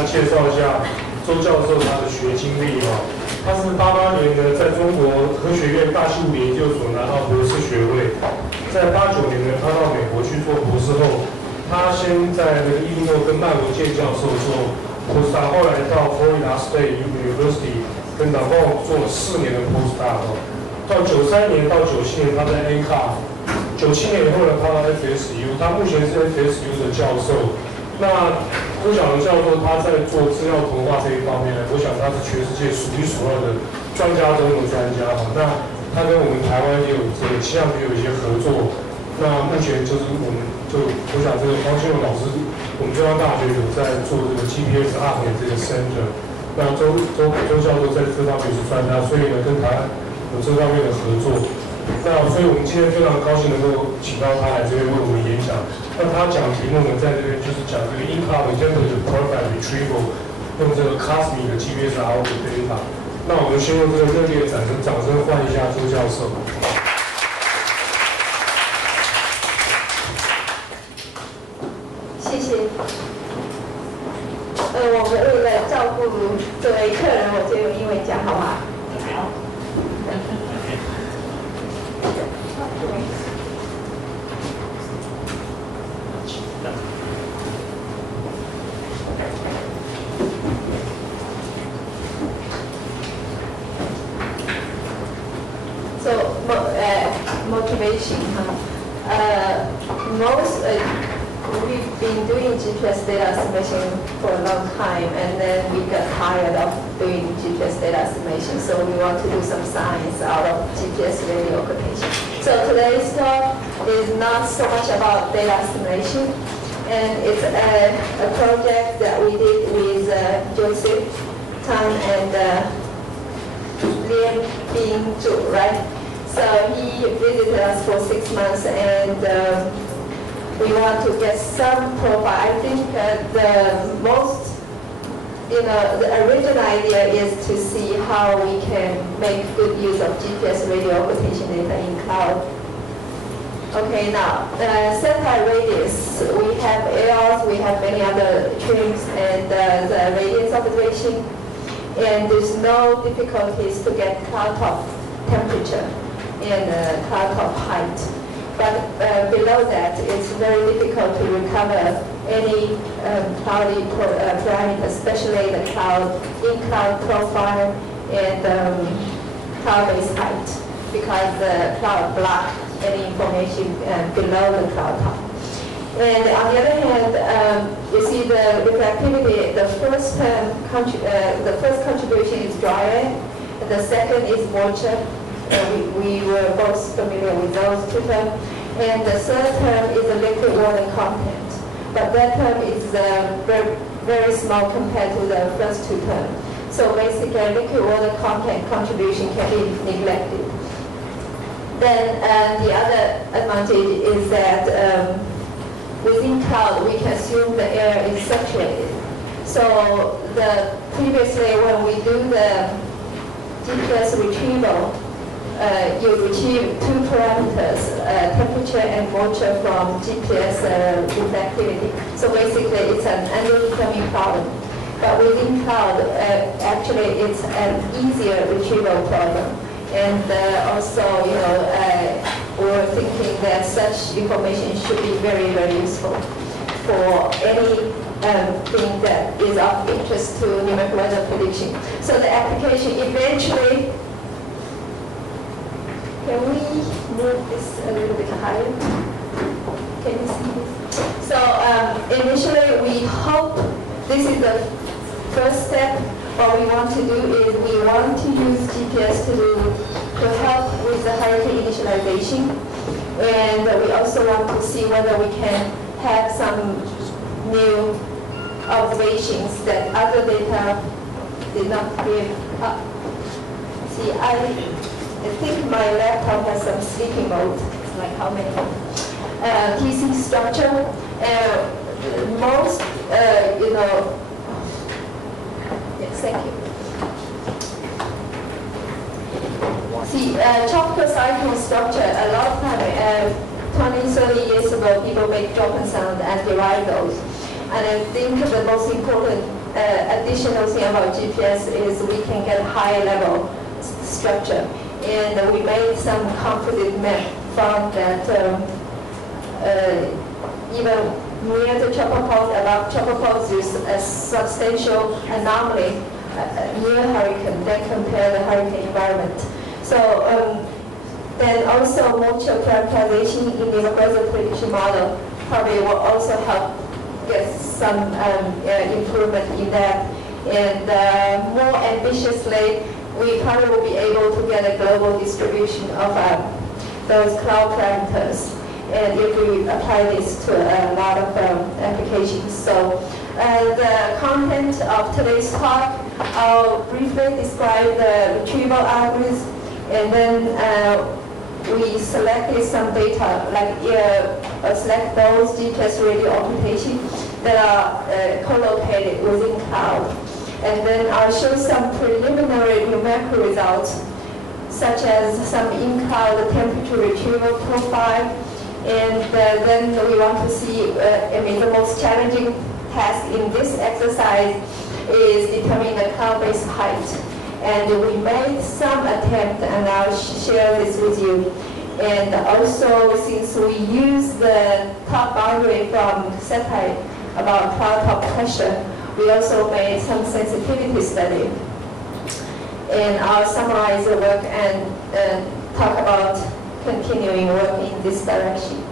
单介绍一下周教授他的学经历哦。他是88年呢，在中国科学院大气物理研究所拿到博士学位，在89年呢，他到美国去做博士后，他先在那个伊利诺跟麦文健教授做postdoc，后来到 Florida State University 跟然后做了4年的 postdoc 哦。到93年到97年，他在 NCAR。97年以后呢，他到 FSU， 他目前是 FSU 的教授。那周小龙教授他在做资料同化这一方面呢，我想他是全世界数一数二的专家中的专家哈。那他跟我们台湾也有这个气象局有一些合作。那目前就是我想这个黄新荣老师，我们中央大学有在做这个 GPS Arc 的这个 center。那周教授在这方面是专家，所以呢跟台湾有这方面的合作。那所以我们今天非常高兴能够请到他来这边为我们演讲。那他讲题目呢，在这边就是讲这个 in-cloud temperature profile retrieval， 用这个 cosmic 的 GPS output data。那我们先用这个热烈的掌声欢迎一下周教授。谢谢。我们为了照顾这位客人，我就用英文讲，好吗？好。Motivation. We've been doing GPS data estimation for a long time, and then we got tired of doing GPS data estimation, so we want to do some science out of GPS radio occultation. So today's talk is not so much about data estimation, and it's a project that we did with Joseph Tan and Lian Bing Zhu, right? So he visited us for 6 months, and we want to get some profile. I think the original idea is to see how we can make good use of GPS radio occultation data in cloud. Okay, now, satellite radius, we have ARs, we have many other trims, and the radius observation, and there's no difficulties to get cloud top temperature and cloud top height. But below that, it's very difficult to recover any cloudy parameters, especially the in-cloud profile and cloud-based height, because the cloud blocks any information below the cloud top. And on the other hand, you see the reflectivity. The first contribution is dry air, and the second is moisture. We were both familiar with those two terms. And the third term is the liquid water content. But that term is very, very small compared to the first two terms. So basically, liquid water content contribution can be neglected. Then the other advantage is that within cloud, we can assume the air is saturated. So previously, when we do the GPS retrieval, you retrieve two parameters, temperature and moisture from GPS reflectivity. So basically, it's an undetermined problem. But within cloud, actually, it's an easier retrieval problem. And also, we're thinking that such information should be very, very useful for any thing that is of interest to numerical weather prediction. So the application eventually. Can we move this a little bit higher? Can you see this? So initially, we hope this is the first step. What we want to do is we want to use GPS to help with the hurricane initialization. And we also want to see whether we can have some new observations that other data did not give up. See, I think my laptop has some sleeping mode. It's like how many? TC structure. Most, yes, thank you. See, tropical cyclone structure, a lot of time, 20, 30 years ago, people make drop and sound and derive those. And I think the most important additional thing about GPS is we can get high level structure. And we made some composite map from that even near the chopper poles, above chopper poles, there's a substantial anomaly near hurricane, then compare the hurricane environment. So then also moisture characterization in the weather prediction model probably will also help get some improvement in that. And more ambitiously, we probably will be able to get a global distribution of those cloud parameters. And if we apply this to a lot of applications. So the content of today's talk, I'll briefly describe the retrieval algorithm, and then we selected some data, like select those GPS radio occultation that are co-located within cloud. And then I'll show some preliminary numerical results, such as some in-cloud temperature retrieval profile. And then we want to see, the most challenging task in this exercise is determining the cloud-based height. And we made some attempt, and I'll share this with you. And also, since we use the top boundary from satellite about cloud top pressure, we also made some sensitivity study. And I'll summarize the work and talk about continuing work in this direction.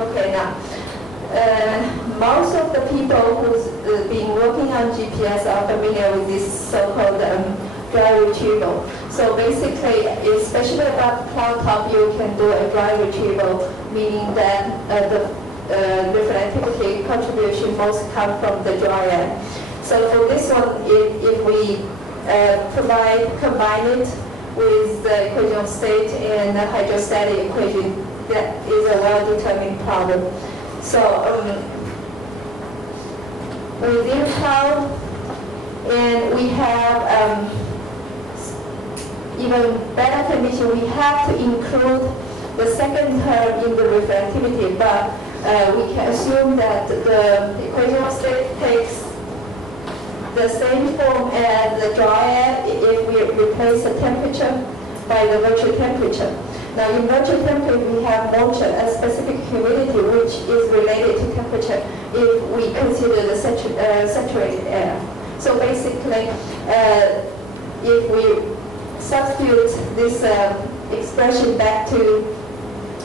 Okay, now, most of the people who's been working on GPS are familiar with this so-called dry retrieval. So basically, especially about cloud top, you can do a dry retrieval, meaning that the reflectivity contribution most come from the dry air. So for this one, if we combine it with the equation of state and the hydrostatic equation, that is a well-determined problem. So within cloud, and we have even better condition, we have to include the second term in the reflectivity, but we can assume that the equation of state takes the same form as the dry air if we replace the temperature by the virtual temperature. Now in virtual temperature we have moisture, a specific humidity which is related to temperature if we consider the saturated air. So basically if we substitute this expression back to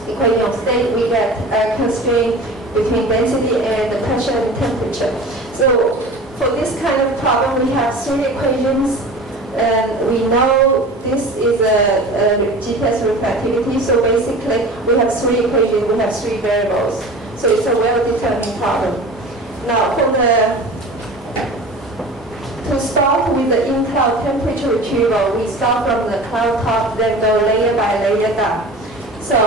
equation of state, we get a constraint between density and the pressure and temperature. So for this kind of problem, we have three equations, and we know this is a GPS reflectivity. So basically, we have three equations, we have three variables. So it's a well-determined problem. Now, to start with the in-cloud temperature retrieval, we start from the cloud top, then go layer by layer down. So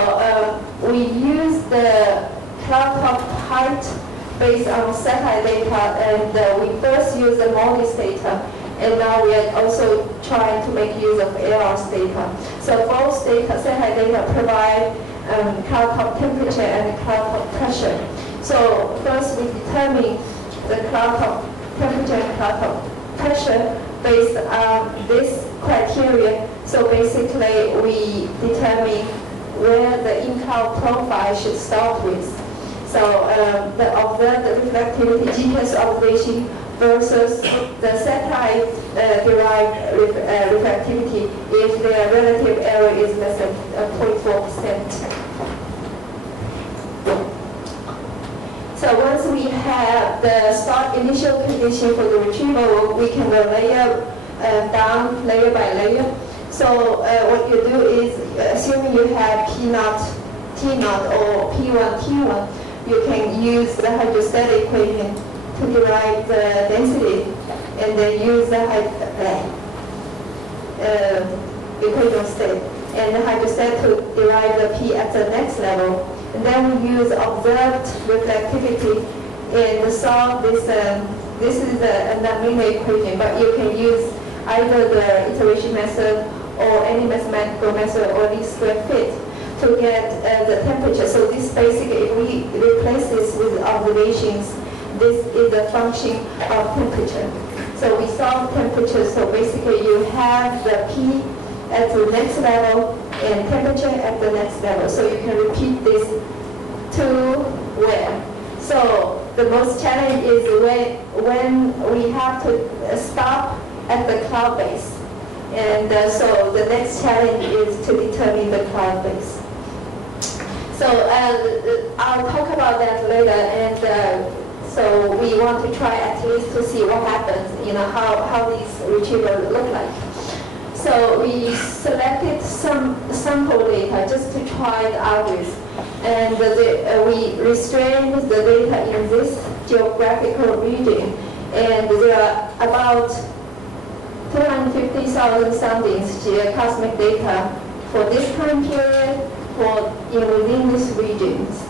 we use the cloud top height based on satellite data, and we first use the MODIS data, and now we are also trying to make use of ARS data. So both data, satellite data provide cloud top temperature and cloud top pressure. So first we determine the cloud top temperature and cloud top pressure based on this criteria. So basically we determine where the in-cloud profile should start with. So the observed reflectivity GPS observation versus the satellite-derived reflectivity if the relative error is less than 0.4%. So once we have the start initial condition for the retrieval, we can go layer down, layer by layer. So what you do is, assuming you have P0, T0, or P1, T1, you can use the hydrostatic equation to derive the density, and then use the equation of state, and the hydrostatic to derive the P at the next level. And then we use observed reflectivity and solve this. This is a nonlinear equation, but you can use either the iteration method or any mathematical method or least square fit to get the temperature. So this basically, if we replace this with observations, this is a function of temperature. So we solve temperature, so basically you have the P at the next level and temperature at the next level. So you can repeat this to where. So the most challenge is when we have to stop at the cloud base. And so the next challenge is to determine the cloud base. So I'll talk about that later. And so we want to try at least to see what happens, how these retrievals look like. So we selected some sample data just to try the algorithm. And we restrained the data in this geographical region. And there are about 250,000 soundings cosmic data for this time period within these regions.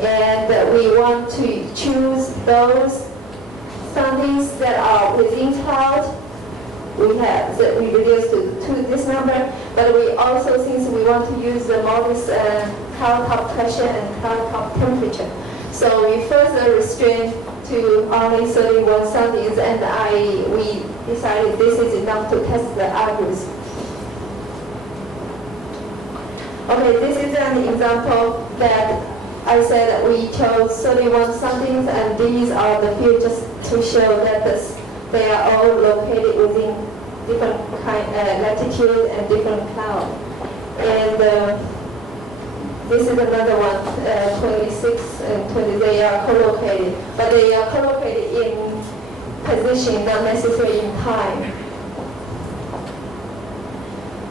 And we want to choose those soundings that are within cloud. We reduced to this number, but we also, since we want to use the modest cloud top pressure and cloud top temperature, so we further restrained to only 31 soundings, and we decided this is enough to test the algorithm. Okay, this is an example that I said that we chose 31 soundings, and these are the fields just to show that they are all located within different latitude and different cloud. And this is another one, 26 and 20, they are co-located, but they are co-located in position, not necessarily in time.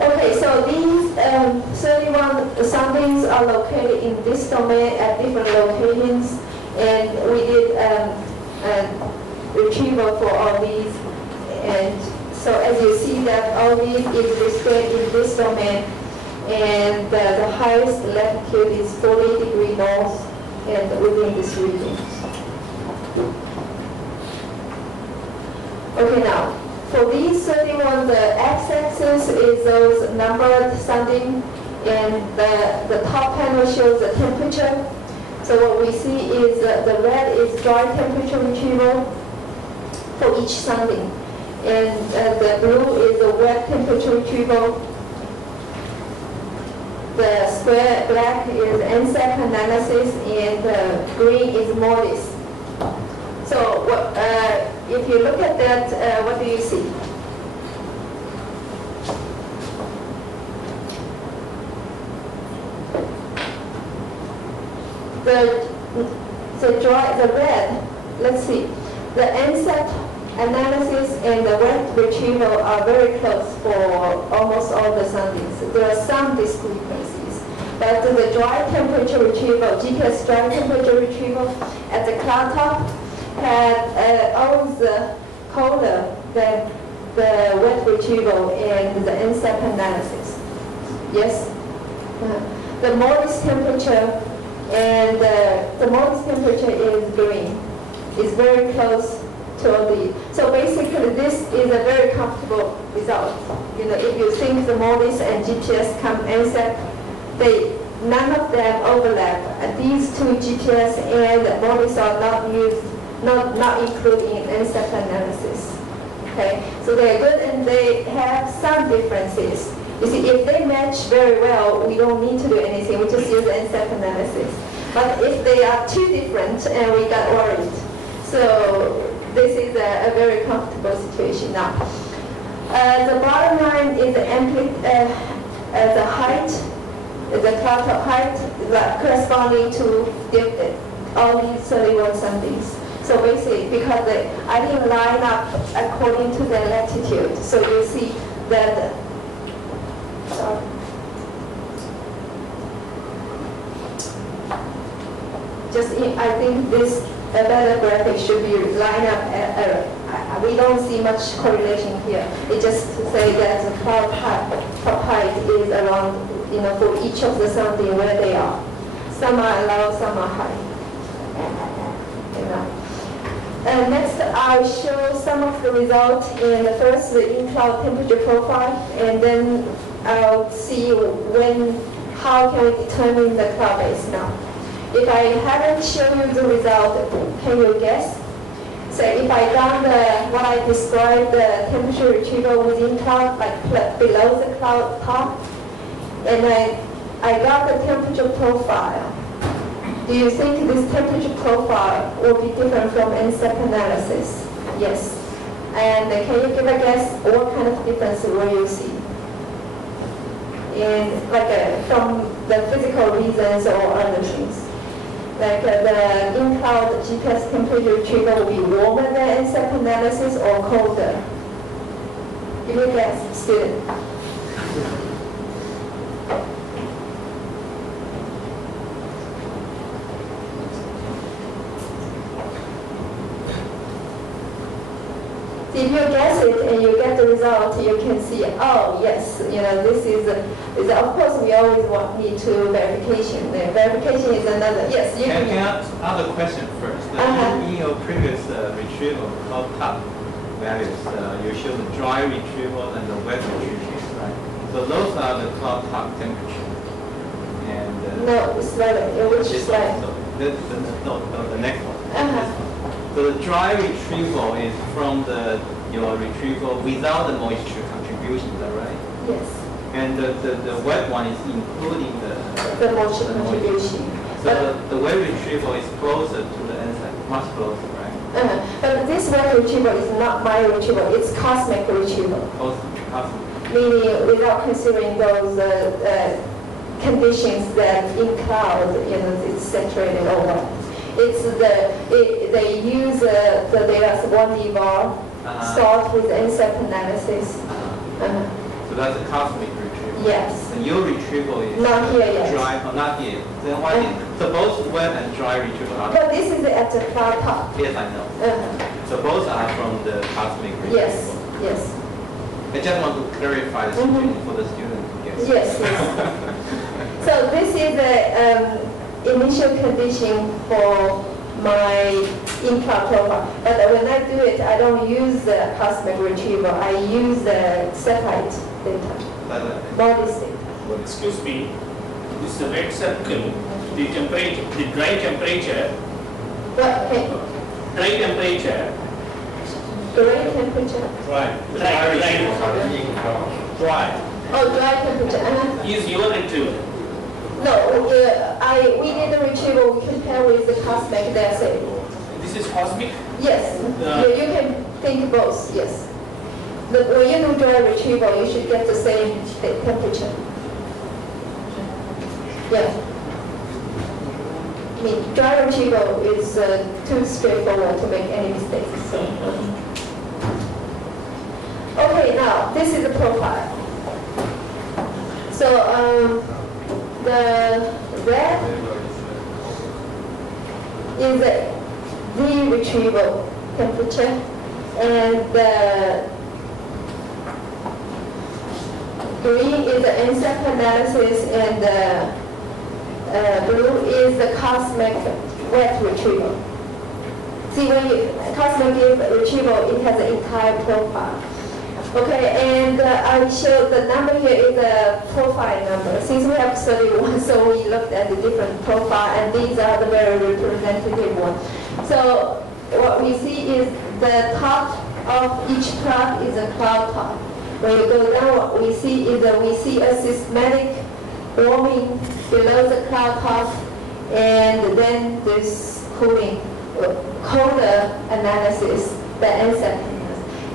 Okay, so these 31 soundings are located in this domain at different locations, and we did retrieval for all these. And so as you see that all these is restrained in this domain, and the highest latitude is 40 degrees north and within this region. Okay, now for these 31, the x-axis is those numbered sounding, and the top panel shows the temperature. So what we see is the red is dry temperature retrieval for each sounding, and the blue is the wet temperature retrieval. The square black is NSAP analysis, and the green is modest. So if you look at that, what do you see? The red, let's see. The NSAP analysis and the wet retrieval are very close for almost all the soundings. There are some discrepancies, but the dry temperature retrieval, GPS dry temperature retrieval at the cloud top had always colder than the wet retrieval and the NSAP analysis. Yes? The modest temperature and the modest temperature is green. It's very close to the. So basically, this is a very comfortable result. If you think the modest and GPS come NSAP, none of them overlap. These two GPS and modest are not used. Not included in NSAP analysis. Okay, so they are good and they have some differences. You see, if they match very well, we don't need to do anything. We just use NSAP analysis. But if they are too different, and we got worried. So this is a very comfortable situation now. The bottom line is the the height, the cloud top height corresponding to all these 31 soundings. So basically, because I didn't line up according to the latitude, so you see that. I think this better graphic should be lined up. We don't see much correlation here. It just to say that the cloud top height is around, for each of the sounding where they are. Some are low, some are high. Next, I'll show some of the results in first the in-cloud temperature profile, and then I'll see how can we determine the cloud base now. If I haven't shown you the result, can you guess? So if I done what I described, the temperature retrieval within cloud, like below the cloud top, and I got the temperature profile. Do you think this temperature profile will be different from NSEP analysis? Yes. And can you give a guess what kind of difference will you see? From the physical reasons or other things? Like the in-cloud GPS temperature retrieval will be warmer than NSEP analysis or colder? Give me a guess, student. If you guess it and you get the result, you can see, oh yes, this is of course we always need to verification. The verification is another, yes. You can I ask a question first? In your previous retrieval cloud top values, you showed the dry retrieval and the wet retrieval, right? So those are the cloud top temperature. And no, it's not. Which slide? The next one. So the dry retrieval is from your retrieval without the moisture contribution, is that right? Yes. And the wet one is including the moisture contribution. So the wet retrieval is closer to the NSEP, much closer, right? But this wet retrieval is not my retrieval, it's cosmic retrieval. Cosmic. Meaning without considering those conditions that in cloud, it's saturated or what. It's they use the data 1D bar start with NSEP analysis. So that's a cosmic retrieval. Yes. And your retrieval is not here yet. Dry, not yet. Then why so both wet and dry retrieval are. But this is at the cloud top. Yes, I know. So both are from the cosmic retrieval. Yes. Yes. I just want to clarify the situation for the student. Yes. Yes. So this is the initial condition for my in-cloud profile. But when I do it, I don't use the cosmic retrieval. I use the satellite data, body state. Well, excuse me, this red circle, the temperature, the dry temperature. What? Okay. Dry temperature. Dry temperature. Dry. Dry. Oh, dry temperature. Is your retrieval? No, we did the retrieval. We compare with the cosmic. That's it. This is cosmic. Yes. You can think both. Yes. When you do dry retrieval, you should get the same temperature. Yeah. I mean, dry retrieval is too straightforward to make any mistakes. Okay, now this is the profile. So the red is the retrieval temperature, and the green is the NSEP analysis, and the blue is the cosmic wet retrieval. See, when you cosmic retrieval, it has the entire profile. Okay, and I showed the number here is the profile number. Since we have 31, so we looked at the different profile, and these are the very representative ones. So what we see is the top of each cloud is a cloud top. When you go down, what we see is that we see a systematic warming below the cloud top, and then this cooling, colder analysis, the NSEP.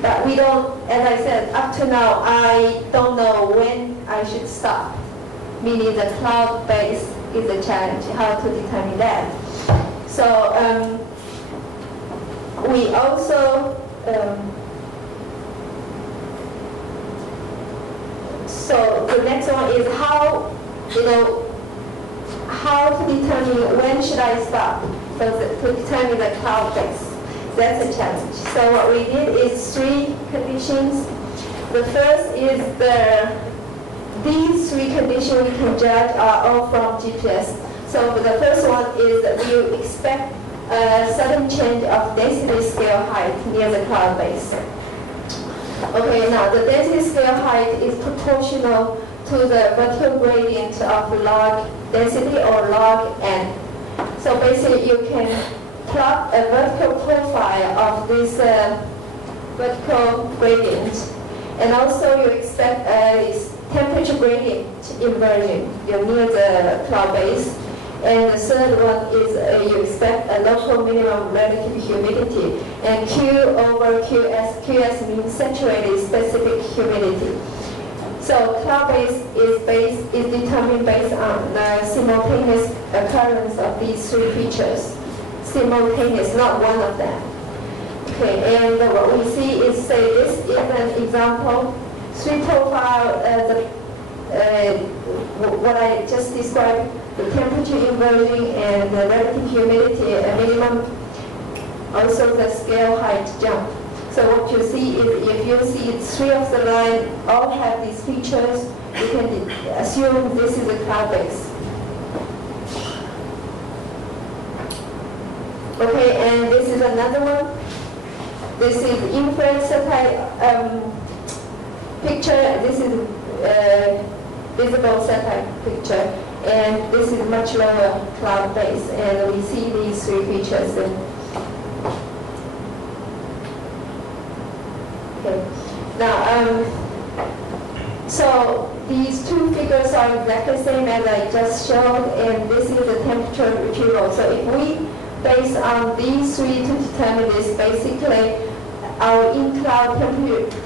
But we don't, as I said, up to now, I don't know when I should stop. Meaning the cloud base is a challenge, how to determine that. So we also, so the next one is how, how to determine when should I stop, to determine the cloud base. That's a challenge. So what we did is 3 conditions. The first is these 3 conditions we can judge are all from GPS. So the first one is that you expect a sudden change of density scale height near the cloud base. Okay, now the density scale height is proportional to the vertical gradient of log density or log n. So basically you can vertical profile of this vertical gradient. And also you expect a temperature gradient inversion near the cloud base. And the third one is you expect a local minimum relative humidity. And Q over QS, QS means saturated specific humidity. So cloud base is determined based on the simultaneous occurrence of these three features. Simultaneous, not one of them. Okay, and what we see is, say, this is an example. Three profile, what I just described, the temperature inversion and the relative humidity, a minimum, also the scale height jump. So what you see is, if you see three of the lines all have these features, you can assume this is a cloud base. Okay, and this is another one. This is infrared satellite picture. This is visible satellite picture, and this is much lower cloud base, and we see these three features. Okay. Now, so these two figures are exactly the same as I just showed, and this is the temperature retrieval. So if we based on these three to determine this, basically our in-cloud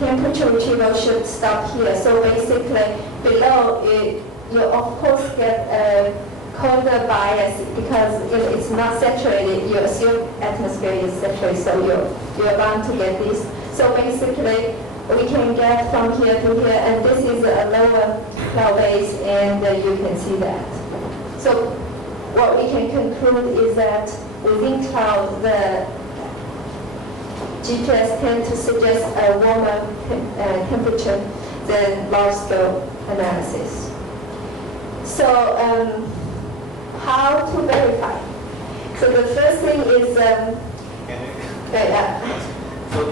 temperature retrieval should stop here. So basically below it, you of course get a colder bias because if it's not saturated, you assume atmosphere is saturated, so you're bound to get this. So basically we can get from here to here, and this is a lower cloud base, and you can see that. So what we can conclude is that within cloud, the GPS tend to suggest a warmer temperature than large-scale analysis. So how to verify? So the first thing is so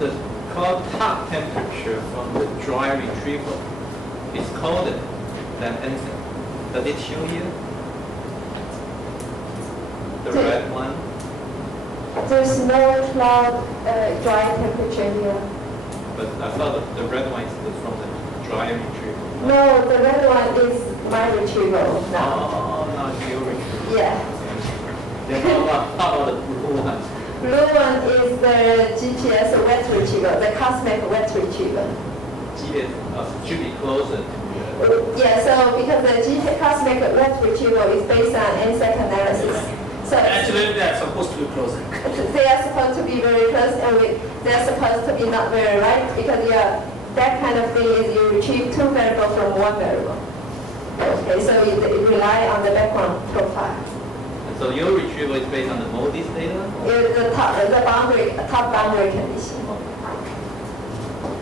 the cloud top temperature from the dry retrieval is colder than anything. Does it show you? The red one? There's no cloud dry temperature here. But I thought the red one is from the dry retrieval. No, the red one is my retrieval now. Oh, no, it's your retrieval. Yeah. Then how about the blue one? Blue one is the GPS wet retrieval, the cosmic wet retrieval. GPS should be closer to the... Yeah, so because the cosmic wet retrieval is based on NSEC analysis. So actually, they are supposed to be closer. They are supposed to be very close, and they are supposed to be not very right, because that kind of thing is you retrieve two variables from one variable. Okay, so you rely on the background profile. So your retrieval is based on the MODIS data? The top boundary condition.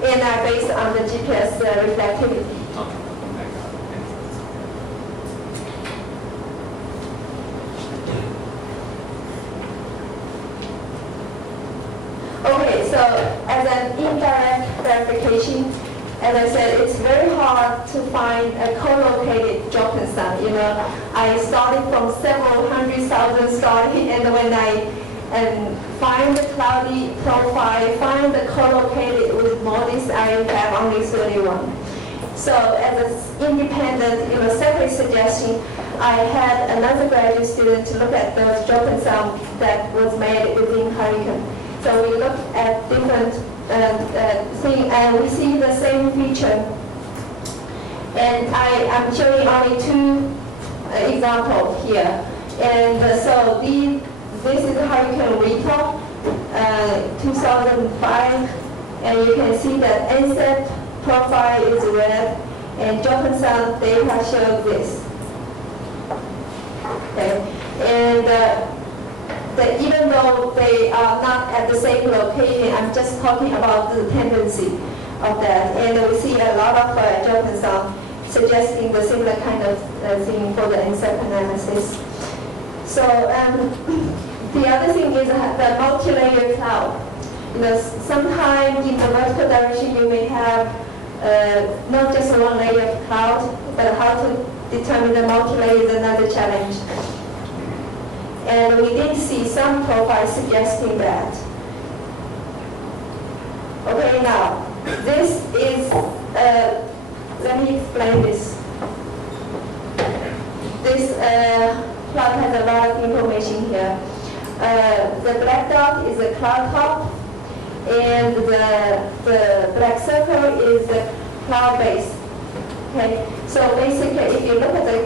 And are based on the GPS reflectivity. Okay. Okay, so as an indirect verification, as I said, it's very hard to find a co-located Jochen sum. I started from several 100,000 starting, and when I find the cloudy profile, find the co-located with MODIS, I have only 31. So as an independent, separate suggestion, I had another graduate student to look at those Jochen sums that was made within Hurricane. So we looked at different things, and we see the same feature. And I'm showing only two examples here. And so this is Hurricane Rita, 2005, and you can see that NSEP profile is red, and Jochen sum data shows this. Okay, and even though they are not at the same location, I'm just talking about the tendency of that. And we see a lot of Jochen sum suggesting the similar kind of thing for the NSEP analysis. So the other thing is the multi-layer cloud. Sometimes in the vertical direction you may have not just one layer of cloud, but how to determine the multi-layer is another challenge. And we did see some profiles suggesting that. Okay, now, this is, let me explain this. This plot has a lot of information here. The black dot is the cloud top, and the black circle is the cloud base. Okay, so basically, if you look at the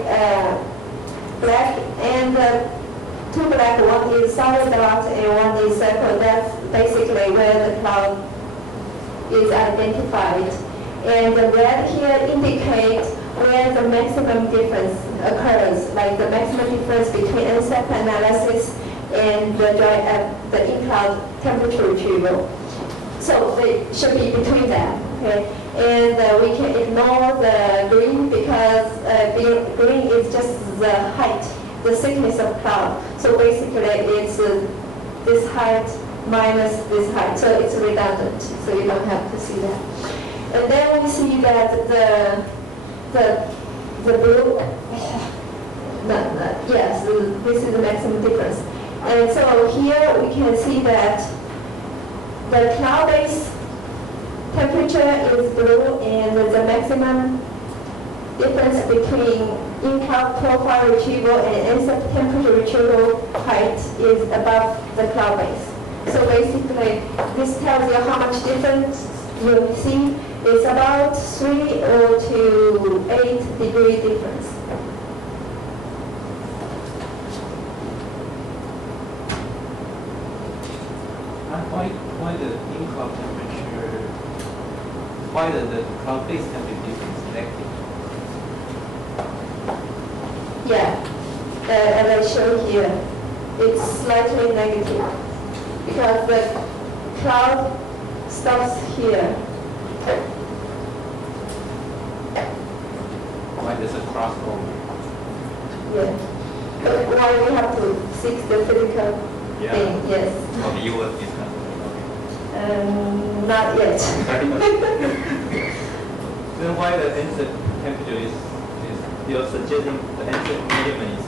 black and the two black, one is solid dot and one is circle, that's basically where the cloud is identified. And the red here indicates where the maximum difference occurs, like the maximum difference between NSEP analysis and the in-cloud temperature retrieval. So they should be between them, okay? And we can ignore the green because green is just the height, the thickness of cloud. So basically it's this height minus this height, so it's redundant, so you don't have to see that. And then we see that the blue, yes, this is the maximum difference. And so here we can see that the cloud base temperature is blue, and the maximum difference between in-cloud profile retrieval and NSEP temperature retrieval height is above the cloud base. So basically, this tells you how much difference you see. It's about 3 to 8 degree difference. Why the in-cloud temperature, why the cloud base temperature difference negative? Yeah, as I show here, it's slightly negative because the cloud stops here. Why there's a crossover? Yeah, but why we have to fix the physical thing? Yes. Okay, you will discuss. Not yet. Then why the NSEP temperature is you're suggesting the NSEP measurement is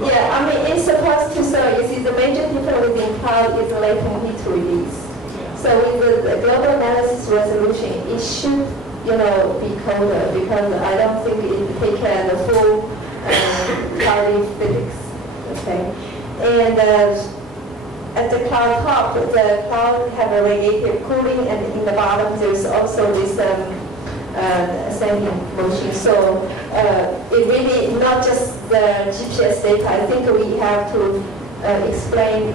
low? Yeah, I mean, it's supposed to, so you see the major difference within cloud is latent heat release. Yeah. So with the global analysis resolution, it should, be colder because I don't think it take care of the full cloudy physics. Okay, and at the cloud top, the cloud have a radiative cooling, and in the bottom there's also this ascending motion. So it really not just the GPS data. I think we have to explain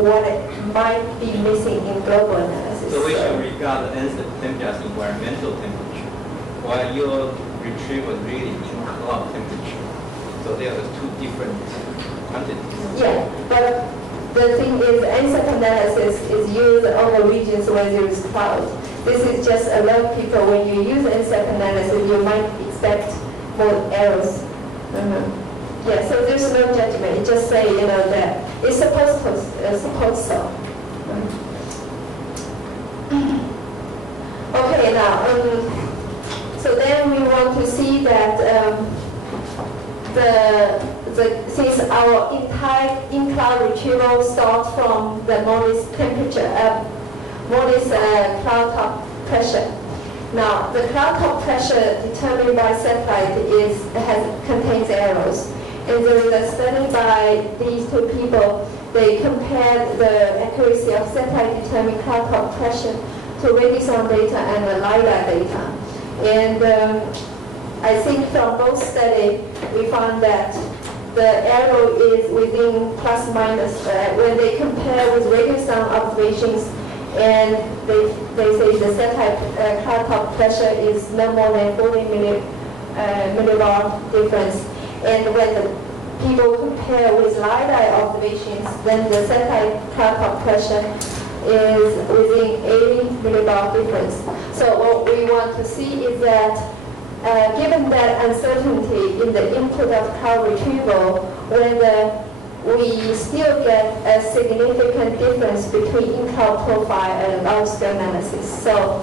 what might be missing in global analysis. So we should regard the NSEP temperature as environmental temperature, while your retrieval really in-cloud temperature. So they are the two different quantities. Yeah, but the thing is, NSEP analysis is used over regions where there is cloud. This is just a lot of people, when you use NSEP analysis, you might expect more errors. Yeah, so there's no judgment. You just say, that it's supposed so. Okay, now, so then we want to see that since our entire in-cloud retrieval starts from the modest temperature, modest cloud top pressure. Now, the cloud top pressure determined by satellite contains errors. And there is a study by these two people. They compared the accuracy of satellite determined cloud top pressure to Retrieval data and the LiDAR data. And I think from both studies, we found that the error is within plus minus. When they compare with radio sound observations, and they say the satellite cloud top pressure is no more than 40 millibar difference. And when the people compare with LiDAR observations, then the satellite cloud top pressure is within 80 millibar difference. So what we want to see is that given that uncertainty in the input of cloud retrieval, whether we still get a significant difference between in-cloud profile and large-scale analysis. So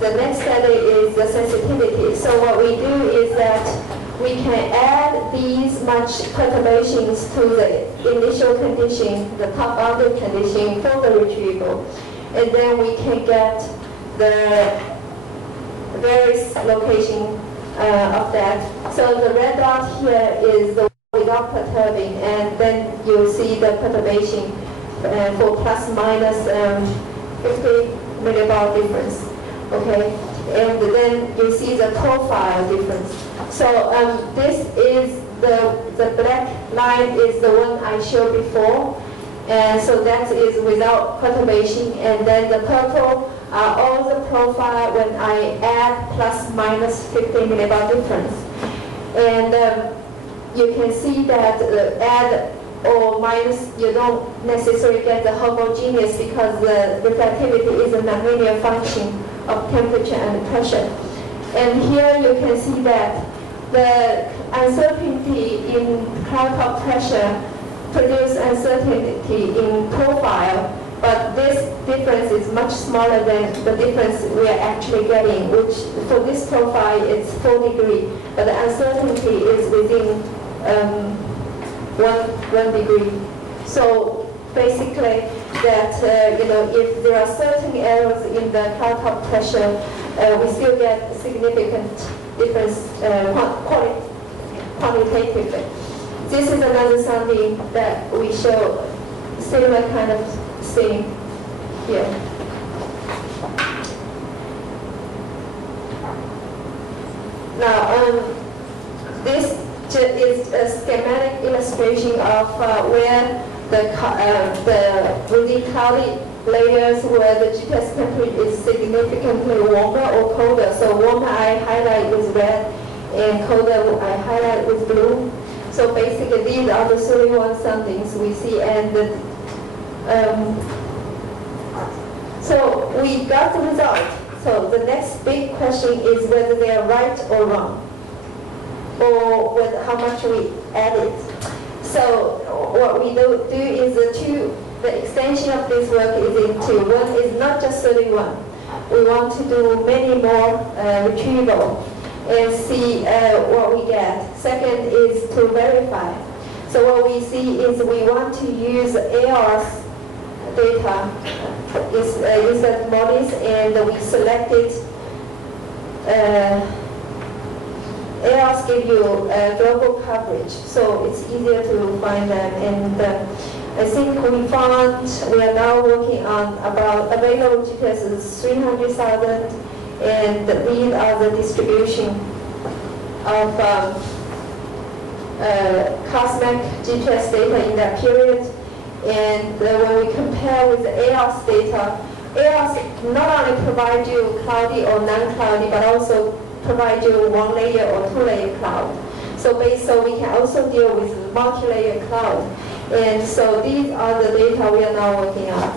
the next study is the sensitivity. So what we do is that we can add these much perturbations to the initial condition, the top boundary condition for the retrieval. And then we can get the various location of that. So the red dot here is the without perturbing, and then you'll see the perturbation for plus minus 50 millibar difference. Okay, and then you see the profile difference. So this is the black line is the one I showed before, and so that is without perturbation, and then the purple are all the profile when I add plus minus 50 millibar difference. And you can see that add or minus, you don't necessarily get the homogeneous because the reflectivity is a nonlinear function of temperature and pressure. And here you can see that the uncertainty in cloud top pressure produces uncertainty in profile, but this difference is much smaller than the difference we are actually getting, which for this profile is 4 degrees, but the uncertainty is within 1 degree. So basically that, if there are certain errors in the cloud top pressure, we still get significant difference quantitatively. This is another something that we show similar kind of thing here. Now, this is a schematic illustration of where the within cloudy layers where the GPS temperature is significantly warmer or colder. So warmer I highlight with red, and colder I highlight with blue. So basically these are the 31 somethings we see, and so we got the result. So the next big question is whether they are right or wrong, or whether how much we added. So what we do is the extension of this work is into one is not just 31. We want to do many more retrieval and see what we get. Second is to verify. So what we see is we want to use AR's data, is that models, and we selected ARs give you global coverage, so it's easier to find them. And I think we are now working on about available GPS is 300,000, and these are the distribution of COSMIC GPS data in that period. And when we compare with the ARS data, ARS not only provide you cloudy or non-cloudy, but also provide you one layer or two layer cloud. So we can also deal with multi-layer cloud. And so these are the data we are now working on.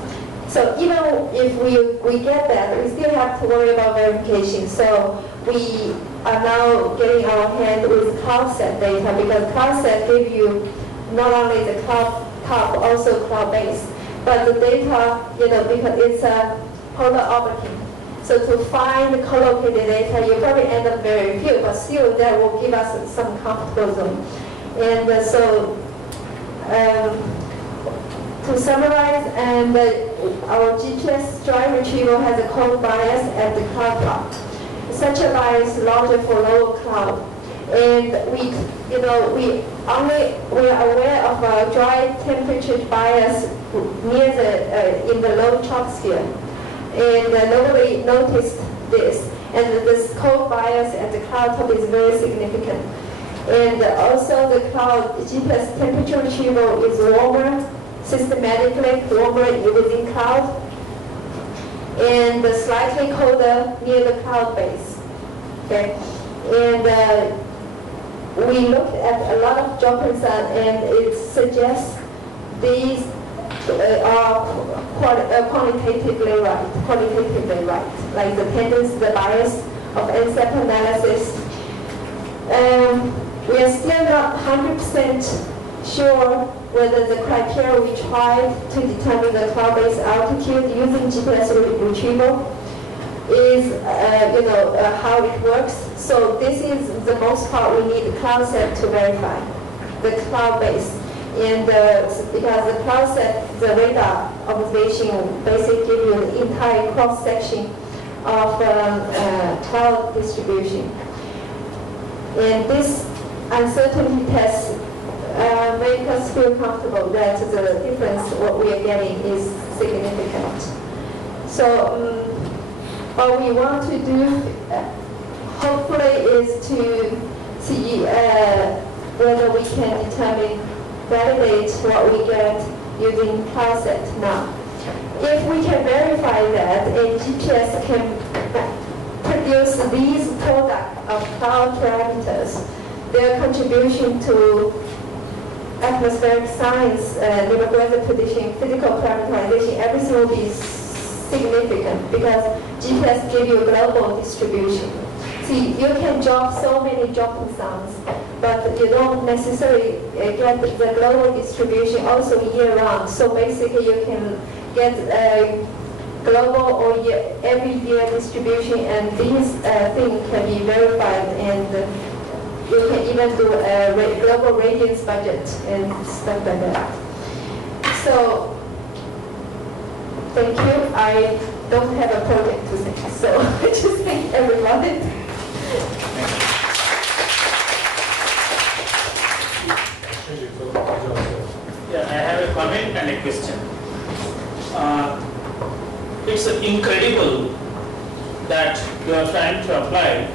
So even if we get that, we still have to worry about verification. So we are now getting our hand with CloudSet data, because CloudSet gives you not only the cloud top, also cloud-based. But the data, because it's a polar orbiting. So to find the collocated data, you probably end up very few, but still that will give us some comfortable zone. And to summarize, our GPS dry retrieval has a cone bias at the cloud plot. Such a bias is larger for lower cloud. And we are aware of our dry temperature bias near in the low troposphere, and nobody noticed this. And this cold bias at the cloud top is very significant. And also the cloud GPS temperature retrieval is warmer, systematically warmer within cloud, and slightly colder near the cloud base. Okay, and we looked at a lot of droplets, and it suggests these are qualitatively right, like the tendency, the bias of NCEP analysis. We are still not 100% sure whether the criteria we tried to determine the cloud-based altitude using GPS retrieval is how it works. So this is the most part we need the cloud set to verify, the cloud base. And because the cloud set, the radar observation basically give you the entire cross-section of cloud distribution. And this uncertainty test make us feel comfortable that the difference what we are getting is significant. So what we want to do, hopefully, is to see whether we can validate what we get using CloudSet now. If we can verify that, and GPS can produce these products of cloud parameters, their contribution to atmospheric science, demographic prediction, physical parameterization, everything will be significant because GPS gives you global distribution. See, you can drop so many dropping sounds, but you don't necessarily get the global distribution also year-round. So basically you can get a global or every year distribution, and these things can be verified, and you can even do a global radiance budget and stuff like that. So, thank you. I don't have a project to say, so I just thank everybody. Yeah, I have a comment and a question. It's incredible that you are trying to apply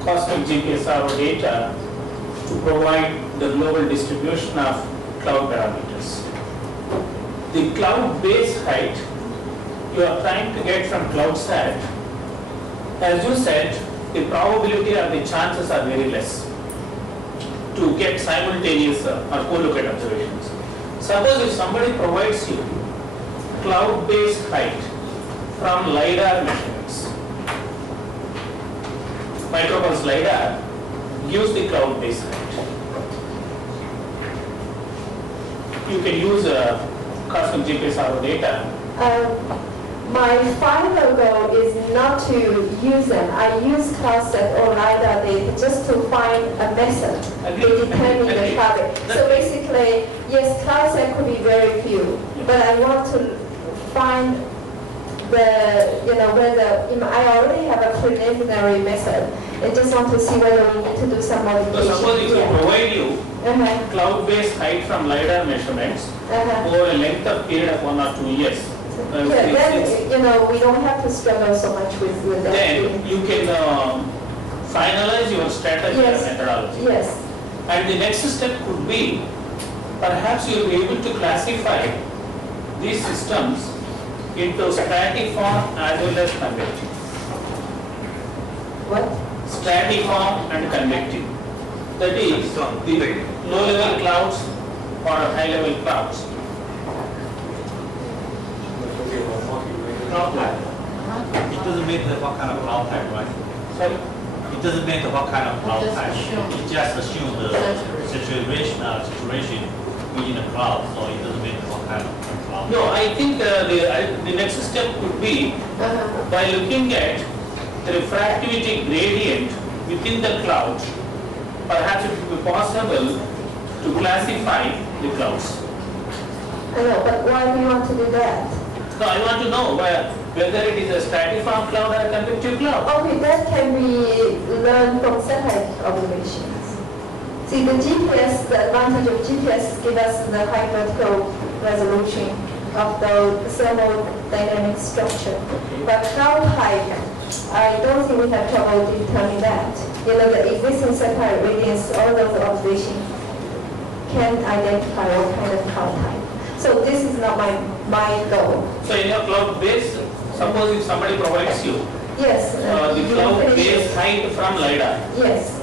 cosmic GPS hour data to provide the global distribution of cloud parameters. The cloud base height you are trying to get from CloudSat, as you said, the probability or the chances are very less to get simultaneous or co-locate observations. Suppose if somebody provides you cloud base height from LiDAR measurements, micropulse LiDAR gives the cloud base height. You can use cosmic GPS hour data. My final goal is not to use them. I use CloudSet or LiDAR data just to find a method to determine the target. So basically, yes, CloudSet could be very few, but I want to find whether I already have a preliminary method. I just want to see whether we need to do some modification. So suppose if we provide you cloud-based height from LiDAR measurements over a length of period of 1 or 2 years. Then we don't have to struggle so much with that. Then you can finalize your strategy and methodology. Yes. And the next step could be, perhaps you will be able to classify these systems into stratiform as well as convective. What? Stratiform and convective. That is the low-level clouds or high-level clouds. Cloud type. It doesn't matter what kind of cloud type, right? Sorry? It doesn't matter what kind of cloud type. It just assumes the situation within the cloud, so it doesn't matter what kind of cloud. No, I think the next step could be by looking at the refractivity gradient within the cloud, perhaps it would be possible to classify the clouds. I know, but why do you want to do that? No, I want to know whether it is a stratiform cloud or a convective cloud. Okay, that can be learned from satellite observations. See, the GPS, the advantage of GPS gives us the high vertical resolution of the thermodynamic structure. But cloud height, I don't think we have trouble determining that. The existing satellite radiance, all those observations can identify what kind of cloud type. So this is not my goal. So in your cloud base, suppose if somebody provides you the cloud base height from LiDAR. Yes.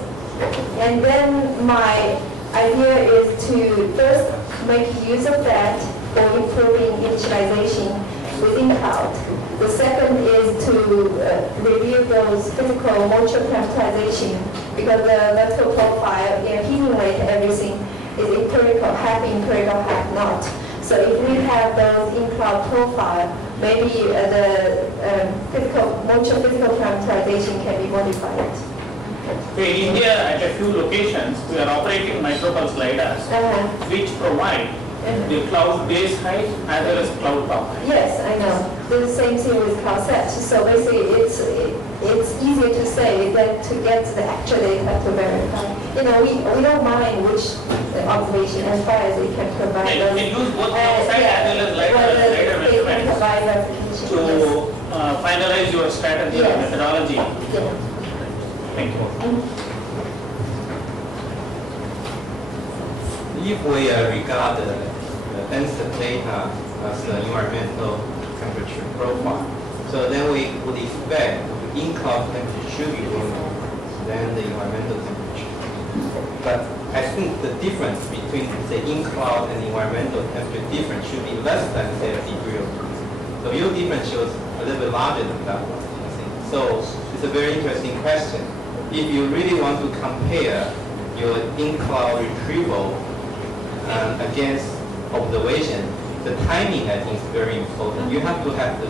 And then my idea is to first make use of that for improving initialization within cloud. The second is to review those physical motion parameterization, because the vertical profile, heating rate, everything is empirical, half empirical, half not. So if we have those in-cloud profile, maybe the physical virtual physical parameterization can be modified. In India, at a few locations, we are operating micropulse lidars, which provide the cloud-based height as well as cloud top height. Yes, I know. The same thing with CloudSat. So basically, it's easier to say than to get the actual data to verify. You know, we don't mind which observation as far as it can provide. And we use both CloudSat as well as lidar measurements to finalize your strategy and methodology. Yeah. Thank you. If we regard the denser data as the environmental temperature profile, so then we would expect in-cloud temperature should be lower than the environmental temperature. But I think the difference between the in-cloud and environmental temperature difference should be less than, say, a degree or two. So your difference shows a little bit larger than that one, I think. So it's a very interesting question. If you really want to compare your in-cloud retrieval against observation, the timing, I think, is very important. You have to have the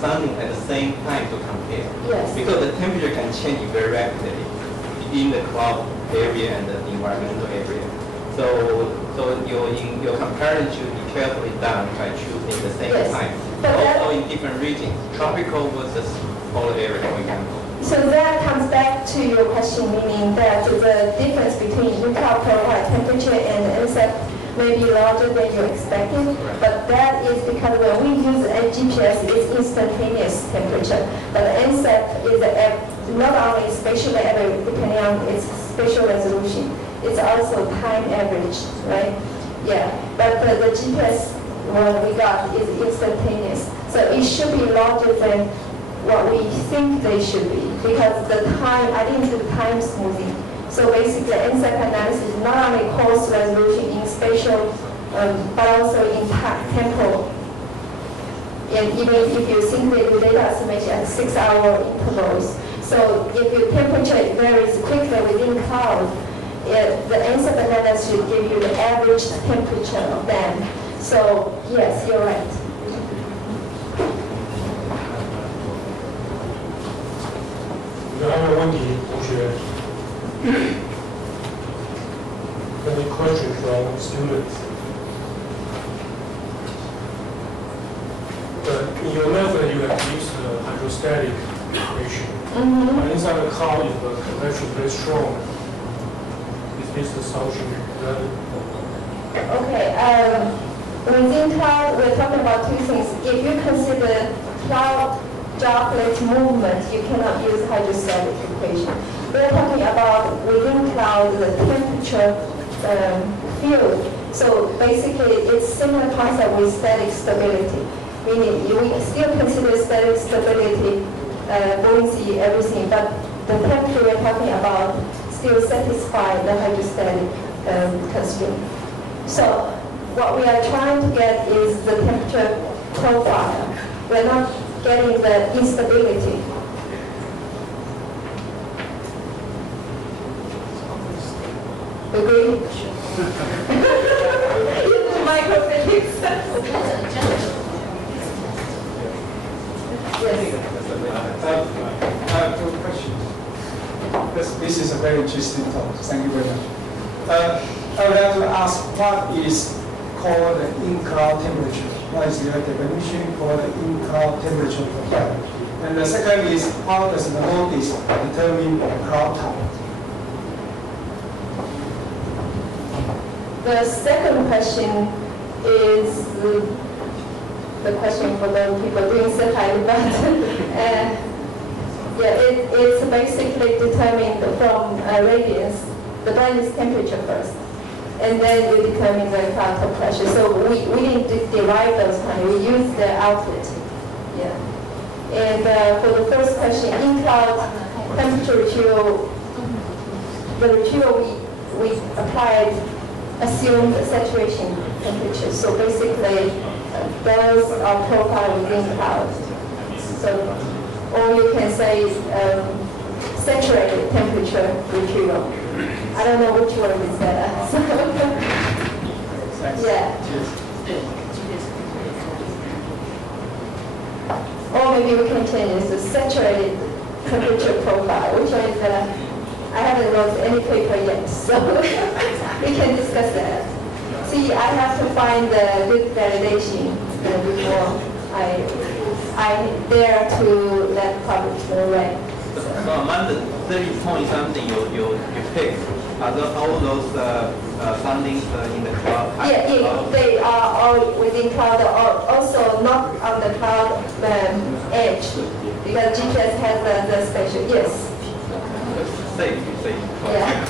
sounding at the same time to compare. Yes. Because the temperature can change very rapidly in the cloud area and the environmental area. So your comparison should be carefully done by choosing the same time. Also in different regions, tropical versus polar area, for example. So that comes back to your question, meaning that the difference between in-cloud profile temperature and NSEP may be larger than you expected, but that is because when we use a GPS, it's instantaneous temperature, but the NSEP is not only spatial average, depending on its spatial resolution, it's also time average, right? Yeah, but the GPS one we got is instantaneous, so it should be larger than what we think they should be, because the time, I didn't do the time smoothing. So basically, NSEP analysis not only coarse resolution in spatial, but also in temporal. And even if you simulate the data estimation at 6-hour intervals. So if your temperature varies quickly within cloud, the NSEP analysis should give you the average temperature of them. So yes, you're right. Any question from students? In your method, you have used the hydrostatic equation. But inside the cloud, if the convection is very strong, is this assumption valid? Okay. Within cloud, we're talking about two things. If you consider cloud droplet movement, you cannot use hydrostatic equation. We're talking about within cloud the temperature field. So basically, it's similar concept with static stability. Meaning, we still consider static stability, buoyancy, everything, but the temperature we're talking about still satisfy the hydrostatic constraint. So what we are trying to get is the temperature profile. We're not getting the instability. Agree? Microphysics. Yes. I have two questions. This is a very interesting talk. Thank you very much. I would like to ask, what is called the in-cloud temperature? What is your definition for the in-cloud temperature profile? And the second is, how does the notice determine the cloud type? The second question is the question for the people doing Xiaolei, but it's basically determined from radiance, the brightness temperature first, and then you determine the cloud top pressure. So we didn't derive those kind. We used the output. Yeah. And for the first question, in cloud temperature retrieval, the retrieval we applied assumed saturation temperature. So basically, those are profiled within cloud. So all you can say is saturated temperature retrieval. I don't know which one is better. Yeah. or maybe we can change it to saturated temperature profile, which is I haven't wrote any paper yet, so we can discuss that. See, I have to find the good validation before I dare to let public know, right? So among the 30 point something you picked, are all those fundings in the cloud? Yeah, they are all within cloud, also not on the cloud edge, because GPS has the special, yes. Safe. Yeah.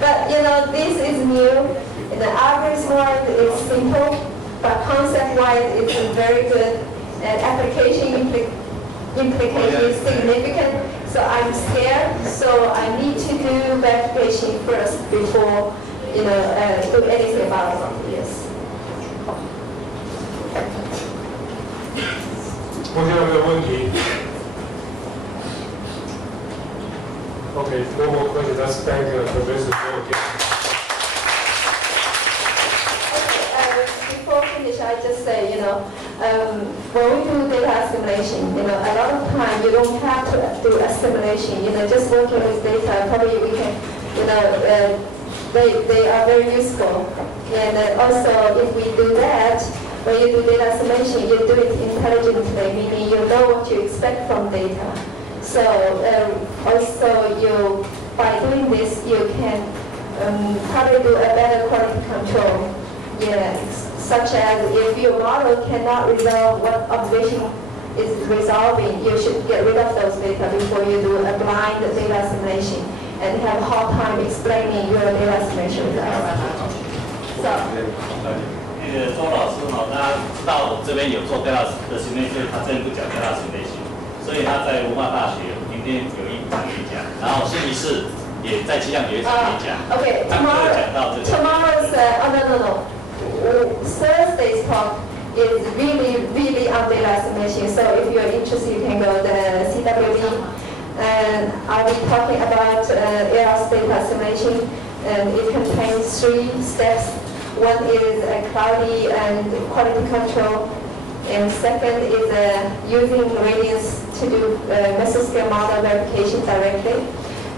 But this is new. The algorithm-wise it's simple, but concept-wise it's very good, and application implication is significant. So I'm scared, so I need to do verification first before do anything about it. Yes. Okay, no more questions. Let's thank Professor Zou again. Before finish, I just say, when we do data assimilation, a lot of time you don't have to do assimilation. Just working with data, probably we can, they are very useful. And also, if we do that, when you do data assimilation, you do it intelligently, meaning you know what you expect from data. So also, by doing this, you can probably do a better quality control. Such as if your model cannot resolve what observation is resolving, you should get rid of those data before you do a blind data assimilation and have a hard time explaining your data assimilation results. So. 周老师大家知道我这边有做 data assimilation， 他真不讲 data assimilation， 所以他在文化大学今天有一场演讲，然后星期四也在气象局有一场演讲。Okay, tomorrow's no. Thursday's talk is really on data assimilation. So if you're interested, you can go to the CWB. And I'll be talking about AR's data assimilation. And it contains 3 steps. One is cloudy and quality control. And second is using gradients to do mesoscale model verification directly.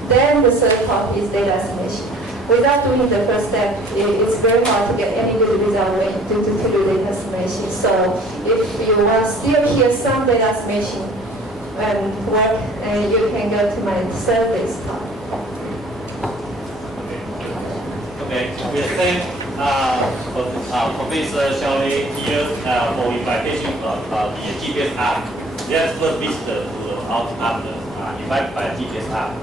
Then the third talk is data assimilation. Without doing the first step, it's very hard to get any good result when you do data assimilation. So if you want still hear some data assimilation work, you can go to my Thursday's talk. Okay, we thank Professor Xiaolei here for invitation about the GPS app. Let's first visit to our app, invited by GPS app.